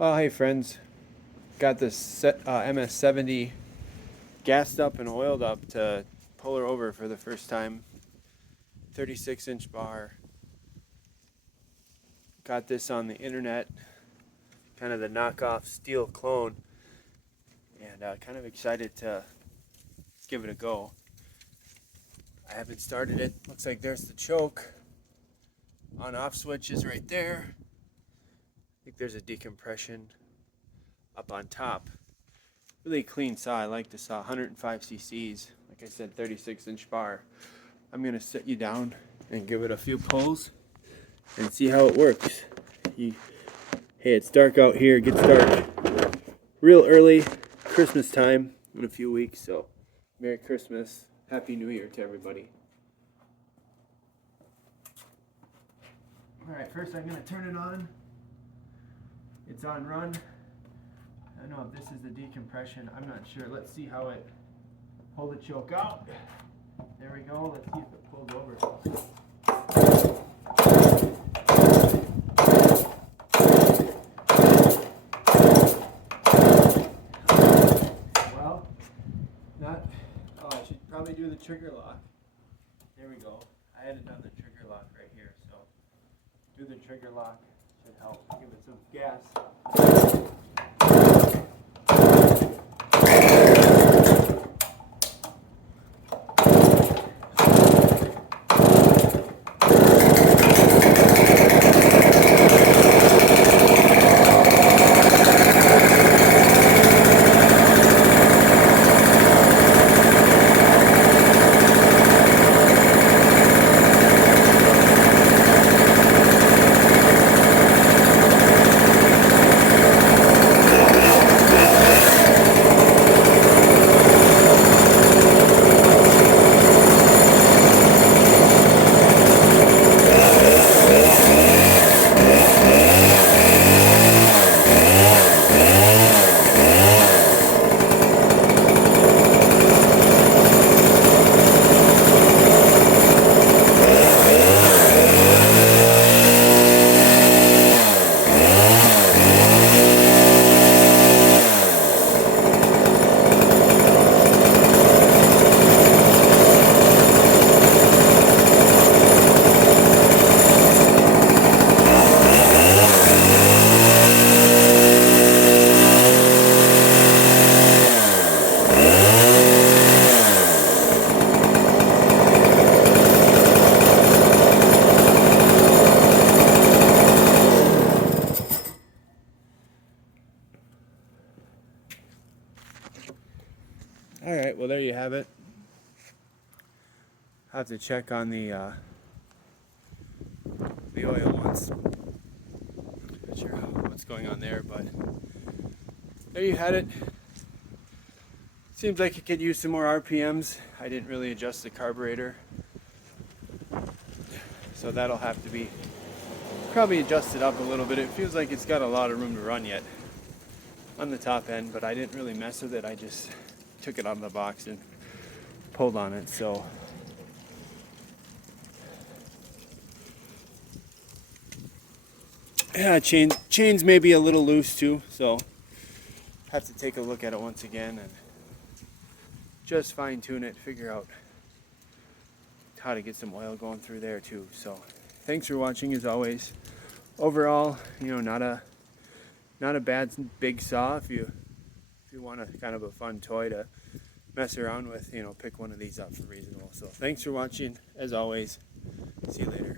Oh, hey friends. Got this MS-70 gassed up and oiled up to pull her over for the first time. 36-inch bar. Got this on the internet, kind of the knockoff Stihl clone, and kind of excited to give it a go. I haven't started it. Looks like there's the choke. On-off switch is right there. I think there's a decompression up on top. Really clean saw. I like the saw, 105 cc's. Like I said, 36-inch bar. I'm gonna sit you down and give it a few pulls and see how it works. Hey, it's dark out here. It gets dark real early, Christmas time in a few weeks. So, Merry Christmas, Happy New Year to everybody. All right, first I'm gonna turn it on. It's on run. I don't know if this is the decompression. I'm not sure. Let's see how it pull the choke out. There we go. Let's see if it pulls over. Well, not. Oh, I should probably do the trigger lock. There we go. I hadn't done the trigger lock right here, so do the trigger lock should help. Give it some gas. All right, well there you have it. I have to check on the oil once. Not sure what's going on there, but there you had it. Seems like it could use some more RPMs. I didn't really adjust the carburetor, so that'll have to be probably adjusted up a little bit. It feels like it's got a lot of room to run yet on the top end, but I didn't really mess with it. I just took it out of the box and pulled on it. So yeah, chains may be a little loose too, so have to take a look at it once again and just fine tune it, figure out how to get some oil going through there too. So thanks for watching as always. Overall, not a bad big saw if you want a kind of a fun toy to mess around with, pick one of these up for reasonable. So thanks for watching as always. See you later.